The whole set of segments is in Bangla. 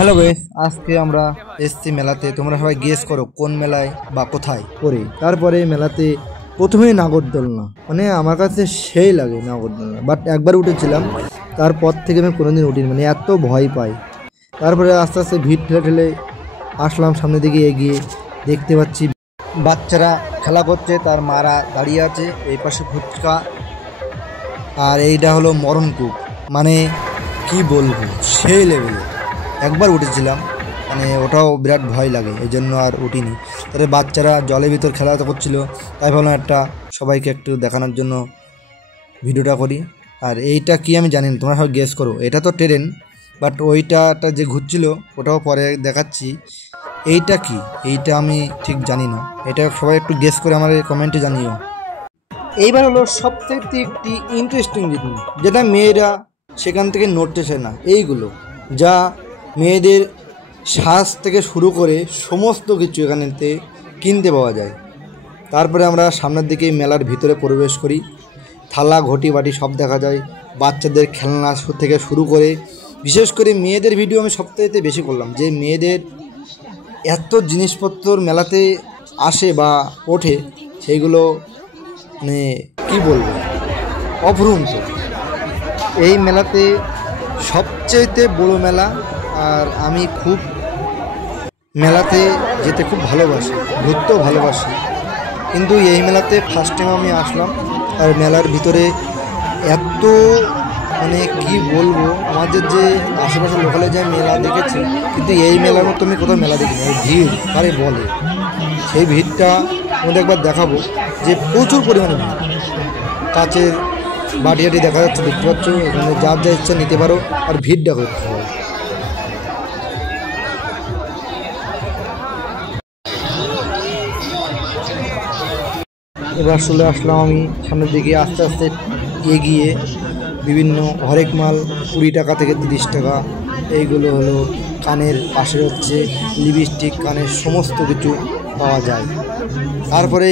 হ্যালো গাইস, আজকে আমরা এসছি মেলাতে। তোমরা সবাই গেস করো কোন মেলায় বা কোথায় করে। তারপরে মেলাতে প্রথমেই নাগরদোলনা, মানে আমার কাছে সেই লাগে নাগরদোলনা, বাট একবার উঠেছিলাম, তারপর থেকে আমি কোনোদিন উঠিনি, মানে এত ভয় পাই। তারপরে আস্তে আস্তে ভিড় ঠেলে ঠেলে আসলাম সামনের দিকে এগিয়ে। দেখতে পাচ্ছি বাচ্চারা খেলা করছে, তার মারা দাঁড়িয়ে আছে, এই পাশে ফুচকা, আর এইটা হলো মরণকূপ। মানে কি বলবো, সেই লেভেলে। একবার উঠেছিলাম, মানে ওটাও বিরাট ভয় লাগে, এই জন্য আর উঠিনি। তাহলে বাচ্চারা জলের ভিতর খেলা করছিল, তাই ভাবলাম একটা সবাইকে একটু দেখানোর জন্য ভিডিওটা করি। আর এইটা কি আমি জানি না, তোমরা সবাই গেস করো। এটা তো ট্রেন, বাট ওইটাটা যে ঘুরছিল ওটাও পরে দেখাচ্ছি। এইটা কি, এইটা আমি ঠিক জানি না, এটা সবাই একটু গেস করে আমার কমেন্টে জানিও। এইবার হলো সবথেকে একটি ইন্টারেস্টিং জিনিস, যেটা মেয়েরা সেখান থেকে নোটতেছে না, এইগুলো যা মেয়েদের সাজ থেকে শুরু করে সমস্ত কিছু এখানেতে কিনতে পাওয়া যায়। তারপরে আমরা সামনের দিকে মেলার ভিতরে প্রবেশ করি, থালা ঘটি বাটি সব দেখা যায়, বাচ্চাদের খেলনা থেকে শুরু করে, বিশেষ করে মেয়েদের ভিডিও আমি সবথেকে বেশি করলাম, যে মেয়েদের এত জিনিসপত্র মেলাতে আসে বা ওঠে, সেইগুলো মানে কী বলবো, অফুরন্ত। এই মেলাতে সবচেয়ে বড় মেলা, আর আমি খুব মেলাতে যেতে খুব ভালোবাসি, ঘুরতেও ভালোবাসি। কিন্তু এই মেলাতে ফার্স্ট টাইম আমি আসলাম, আর মেলার ভিতরে এত মানে কি বলবো, আমাদের যে আশেপাশের লোকালে যে মেলা দেখেছি, কিন্তু এই মেলার মতো আমি কোথাও মেলা দেখিনি। এই ভিড় আরে বলে, সেই ভিড়টা আমাদের একবার দেখাবো, যে প্রচুর পরিমাণে ভিড়। কাচের বাটিয়াটি দেখা যাচ্ছে, দেখতে পাচ্ছ, এখানে যার যা ইচ্ছা নিতে পারো, আর ভিড়টা করতে হবে। এবার চলে আসলাম আমি সামনের দিকে, আস্তে আস্তে এগিয়ে বিভিন্ন হরেক মাল 20 টাকা থেকে 30 টাকা, এইগুলো হলো কানের পাশে হচ্ছে লিপস্টিক, কানের সমস্ত কিছু পাওয়া যায়। তারপরে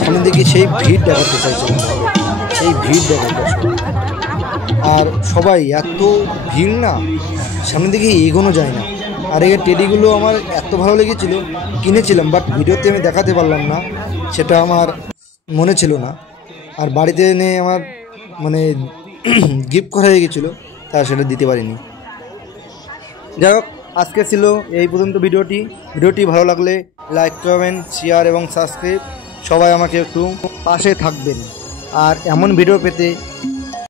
সামনের দিকে সেই ভিড় দেখাতে চাইছিলাম, সেই ভিড় দেখাতে, আর সবাই এত ভিড় না, সামনের দিকে এগোনো যায় না। আর এই টেডিগুলো আমার এত ভালো লেগেছিল, কিনেছিলাম, বাট ভিডিওতে আমি দেখাতে পারলাম না, সেটা আমার মনে ছিল না। আর বাড়িতে এনে আমার মানে গিফট করা হয়ে গেছিলো, তা সেটা দিতে পারিনি। যাই হোক, আজকে ছিল এই পর্যন্ত ভিডিওটি ভালো লাগলে লাইক, কমেন্ট, শেয়ার এবং সাবস্ক্রাইব, সবাই আমাকে একটু পাশে থাকবেন। আর এমন ভিডিও পেতে